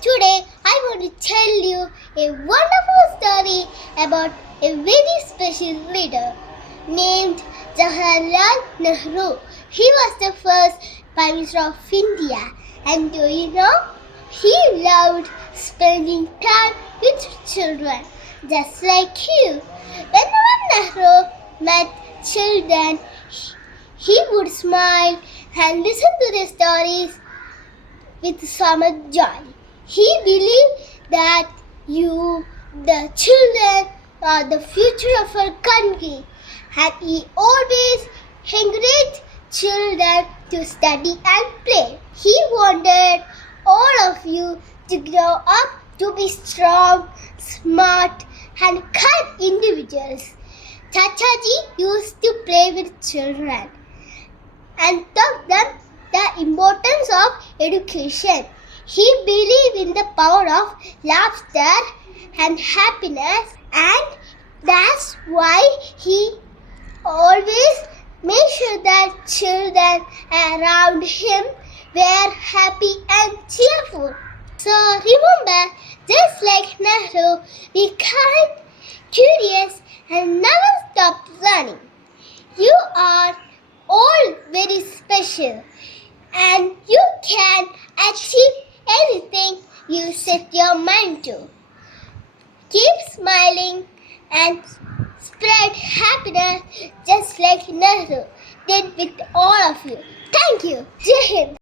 Today I want to tell you a wonderful story about a very special leader named Jawaharlal Nehru. He was the first Prime Minister of India, and do you know? He loved spending time with children, just like you. Whenever Nehru met children, he would smile and listen to their stories with so much joy. He believed that you, the children, are the future of our country, and he always encouraged children to study and play. He wanted all of you to grow up to be strong, smart, and kind individuals. Chachaji used to play with children and taught them the importance of education. He believed in the power of laughter and happiness, and that's why he always made sure that children around him were happy and cheerful. So remember, just like Nehru, be kind, curious, and never stop learning. You are all very special, and you can achieve anything you set your mind to. Keep smiling and spread happiness just like Nehru did with all of you. Thank you. Jai Hind.